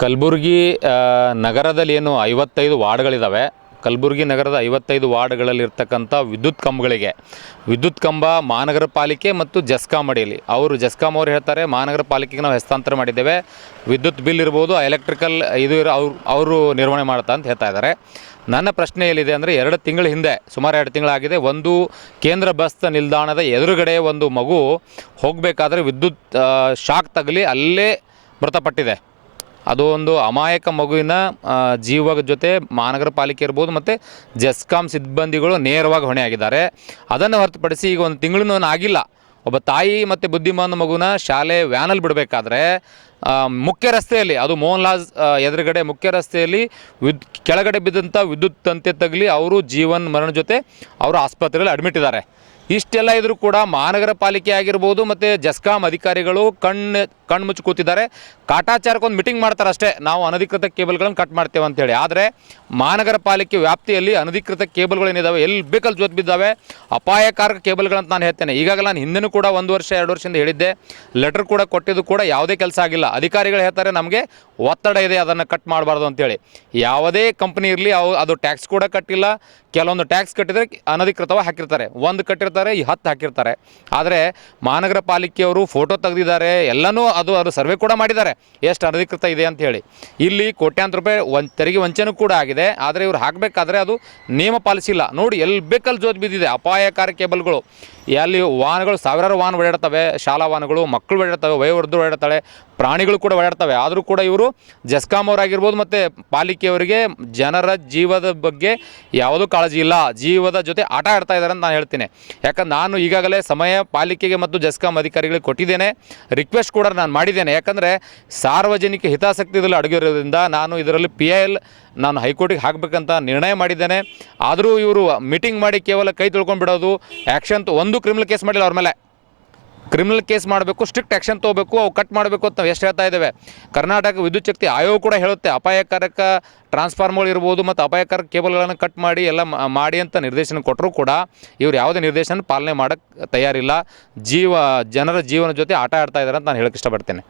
ಕಲಬುರಗಿ ನಗರದಲ್ಲಿ ಏನು 55 ವಾರ್ಡ್ಗಳಿದ್ದಾವೆ. ಕಲಬುರಗಿ ನಗರದ 55 ವಾರ್ಡ್ಗಳಲ್ಲಿರ್ತಕ್ಕಂಥ ವಿದ್ಯುತ್ ಕಂಬಗಳಿಗೆ ವಿದ್ಯುತ್ ಕಂಬ ಮಹಾನಗರ ಪಾಲಿಕೆ ಮತ್ತು ಜೆಸ್ಕಾಂ ಅಡಿಯಲ್ಲಿ ಜೆಸ್ಕಾಂ ಅವರು ಹೇಳ್ತಾರೆ ಮಹಾನಗರ ಪಾಲಿಕೆಗೆ ನಾವು ಹಸ್ತಾಂತರ ಮಾಡಿದ್ದೇವೆ, ವಿದ್ಯುತ್ ಬಿಲ್ ಇರ್ಬೋದು, ಎಲೆಕ್ಟ್ರಿಕಲ್ ಇದು ಅವರು ನಿರ್ವಹಣೆ ಮಾಡ್ತಾ ಅಂತ ಹೇಳ್ತಾ ಇದ್ದಾರೆ. ನನ್ನ ಪ್ರಶ್ನೆ ಏನಿದೆ ಅಂದರೆ, 2 ತಿಂಗಳ ಹಿಂದೆ, ಸುಮಾರು 2 ತಿಂಗಳಾಗಿದೆ, ಒಂದು ಕೇಂದ್ರ ಬಸ್ ನಿಲ್ದಾಣದ ಎದುರುಗಡೆ ಒಂದು ಮಗು ಹೋಗಬೇಕಾದ್ರೆ ವಿದ್ಯುತ್ ಶಾಕ್ ತಗಲಿ ಅಲ್ಲೇ ಮೃತಪಟ್ಟಿದೆ. ಅದು ಒಂದು ಅಮಾಯಕ ಮಗುವಿನ ಜೀವದ ಜೊತೆ ಮಹಾನಗರ ಪಾಲಿಕೆ ಇರ್ಬೋದು ಮತ್ತು ಜೆಸ್ಕಾಂ ಸಿಬ್ಬಂದಿಗಳು ನೇರವಾಗಿ ಹೊಣೆಯಾಗಿದ್ದಾರೆ. ಅದನ್ನು ಹೊರತುಪಡಿಸಿ ಈಗ 1 ತಿಂಗಳೂ ಆಗಿಲ್ಲ, ಒಬ್ಬ ತಾಯಿ ಮತ್ತು ಬುದ್ಧಿಮಾನ ಮಗುನ ಶಾಲೆ ವ್ಯಾನಲ್ಲಿ ಬಿಡಬೇಕಾದ್ರೆ ಮುಖ್ಯ ರಸ್ತೆಯಲ್ಲಿ, ಅದು ಮೋಹನ್ ಲಾಲ್ ಎದುರುಗಡೆ ಮುಖ್ಯ ರಸ್ತೆಯಲ್ಲಿ ಕೆಳಗಡೆ ಬಿದ್ದಂಥ ವಿದ್ಯುತ್ ತಂತಿ ತಗಲಿ ಅವರು ಜೀವನ ಮರಣ ಜೊತೆ ಅವರು ಆಸ್ಪತ್ರೆಯಲ್ಲಿ ಅಡ್ಮಿಟ್ ಇದ್ದಾರೆ. ಇಷ್ಟೆಲ್ಲ ಇದ್ರೂ ಕೂಡ ಮಹಾನಗರ ಪಾಲಿಕೆ ಆಗಿರ್ಬೋದು ಮತ್ತು ಜೆಸ್ಕಾಂ ಅಧಿಕಾರಿಗಳು ಕಣ್ಣು ಮುಚ್ಚಿ ಕೂತಿದ್ದಾರೆ. ಕಾಟಾಚಾರಕ್ಕೊಂದು ಮೀಟಿಂಗ್ ಮಾಡ್ತಾರೆ ಅಷ್ಟೇ, ನಾವು ಅನಧಿಕೃತ ಕೇಬಲ್ಗಳನ್ನು ಕಟ್ ಮಾಡ್ತೇವೆ ಅಂತೇಳಿ. ಆದರೆ ಮಹಾನಗರ ಪಾಲಿಕೆ ವ್ಯಾಪ್ತಿಯಲ್ಲಿ ಅನಧಿಕೃತ ಕೇಬಲ್ಗಳೇನಿದ್ದಾವೆ ಎಲ್ಲಿ ಬೇಕಲ್ಲಿ ಜೋತ್ ಬಿದ್ದಾವೆ, ಅಪಾಯಕಾರಕ ಕೇಬಲ್ಗಳಂತ ನಾನು ಹೇಳ್ತೇನೆ. ಈಗಾಗಲೇ ನಾನು ಹಿಂದೆನೂ ಕೂಡ 1 ವರ್ಷ 2 ವರ್ಷದಿಂದ ಹೇಳಿದ್ದೆ, ಲೆಟರ್ ಕೂಡ ಕೊಟ್ಟಿದ್ದು ಕೂಡ ಯಾವುದೇ ಕೆಲಸ ಆಗಿಲ್ಲ. ಅಧಿಕಾರಿಗಳು ಹೇಳ್ತಾರೆ ನಮಗೆ ಒತ್ತಡ ಇದೆ, ಅದನ್ನು ಕಟ್ ಮಾಡಬಾರ್ದು ಅಂತೇಳಿ. ಯಾವುದೇ ಕಂಪ್ನಿ ಇರಲಿ ಅದು ಟ್ಯಾಕ್ಸ್ ಕೂಡ ಕಟ್ಟಿಲ್ಲ, ಕೆಲವೊಂದು ಟ್ಯಾಕ್ಸ್ ಕಟ್ಟಿದರೆ ಅನಧಿಕೃತವಾಗಿ ಹಾಕಿರ್ತಾರೆ, 1 ಕಟ್ಟಿರ್ತಾರೆ 10 ಹಾಕಿರ್ತಾರೆ. ಆದರೆ ಮಹಾನಗರ ಪಾಲಿಕೆಯವರು ಫೋಟೋ ತೆಗೆದಿದ್ದಾರೆ, ಎಲ್ಲನೂ ಅದು ಸರ್ವೆ ಕೂಡ ಮಾಡಿದ್ದಾರೆ ಎಷ್ಟು ಅನಧಿಕೃತ ಇದೆ ಅಂತ ಹೇಳಿ. ಇಲ್ಲಿ ಕೋಟ್ಯಾಂತರ ರೂಪಾಯಿ ತೆರಿಗೆ ವಂಚನೆ ಕೂಡ ಆಗಿದೆ. ಆದರೆ ಇವರು ಹಾಕಬೇಕಾದ್ರೆ ಅದು ನಿಯಮ ಪಾಲಿಸಿಲ್ಲ. ನೋಡಿ ಎಲ್ಲಿ ಬೇಕಲ್ಲಿ ಜೋತ್ ಬಿದ್ದಿದೆ ಅಪಾಯಕಾರಿ ಕೇಬಲ್ಗಳು. ಅಲ್ಲಿ ವಾಹನಗಳು ಸಾವಿರಾರು ವಾಹನ ಓಡಾಡ್ತವೆ, ಶಾಲಾ ವಾಹನಗಳು, ಮಕ್ಕಳು ಓಡಾಡ್ತವೆ, ವಯೋವೃದ್ಧರು ಓಡಾಡ್ತಾಳೆ, ಪ್ರಾಣಿಗಳು ಕೂಡ ಓಡಾಡ್ತವೆ. ಆದರೂ ಕೂಡ ಇವರು ಜೆಸ್ಕಾಂ ಅವರಾಗಿರ್ಬೋದು ಮತ್ತು ಪಾಲಿಕೆಯವರಿಗೆ ಜನರ ಜೀವದ ಬಗ್ಗೆ ಯಾವುದೂ ಕಾಳಜಿ ಇಲ್ಲ, ಜೀವದ ಜೊತೆ ಆಟ ಆಡ್ತಾ ಇದ್ದಾರೆ ಅಂತ ನಾನು ಹೇಳ್ತೀನಿ. ಯಾಕಂದ್ರೆ ನಾನು ಈಗಾಗಲೇ ಸಮಯ ಪಾಲಿಕೆಗೆ ಮತ್ತು ಜೆಸ್ಕಾಂ ಅಧಿಕಾರಿಗಳಿಗೆ ಕೊಟ್ಟಿದ್ದೇನೆ, ರಿಕ್ವೆಸ್ಟ್ ಕೂಡ ನಾನು ಮಾಡಿದ್ದೇನೆ. ಯಾಕಂದರೆ ಸಾರ್ವಜನಿಕ ಹಿತಾಸಕ್ತಿಯಲ್ಲಿ ಅಡಗಿರೋದ್ರಿಂದ ನಾನು ಇದರಲ್ಲಿ PIL ನಾನು ಹೈಕೋರ್ಟಿಗೆ ಹಾಕಬೇಕಂತ ನಿರ್ಣಯ ಮಾಡಿದ್ದೇನೆ. ಆದರೂ ಇವರು ಮೀಟಿಂಗ್ ಮಾಡಿ ಕೇವಲ ಕೈ ತೊಳ್ಕೊಂಡು ಬಿಡೋದು, ಆ್ಯಕ್ಷನ್ ಒಂದು ಕ್ರಿಮಿನಲ್ ಕೇಸ್ ಮಾಡಿಲ್ಲ ಅವ್ರ ಮೇಲೆ. ಕ್ರಿಮಿನಲ್ ಕೇಸ್ ಮಾಡಬೇಕು, ಸ್ಟ್ರಿಕ್ಟ್ ಆ್ಯಕ್ಷನ್ ತೊಗೋಬೇಕು, ಅವು ಕಟ್ ಮಾಡಬೇಕು ಅಂತ ನಾವು ಎಷ್ಟು ಹೇಳ್ತಾ ಇದ್ದೇವೆ. ಕರ್ನಾಟಕ ವಿದ್ಯುತ್ ಶಕ್ತಿ ಆಯೋಗ ಕೂಡ ಹೇಳುತ್ತೆ ಅಪಾಯಕಾರಕ ಟ್ರಾನ್ಸ್ಫಾರ್ಮರ್ಗಳು ಇರ್ಬೋದು ಮತ್ತು ಅಪಾಯಕಾರಕ ಕೇಬಲ್ಗಳನ್ನು ಕಟ್ ಮಾಡಿ ಎಲ್ಲ ಮಾಡಿ ಅಂತ ನಿರ್ದೇಶನ ಕೊಟ್ಟರೂ ಕೂಡ ಇವರು ಯಾವುದೇ ನಿರ್ದೇಶನ ಪಾಲನೆ ಮಾಡೋಕ್ಕೆ ತಯಾರಿಲ್ಲ. ಜನರ ಜೀವನ ಜೊತೆ ಆಟ ಆಡ್ತಾ ಇದ್ದಾರೆ ಅಂತ ನಾನು ಹೇಳೋಕ್ಕೆ ಇಷ್ಟಪಡ್ತೇನೆ.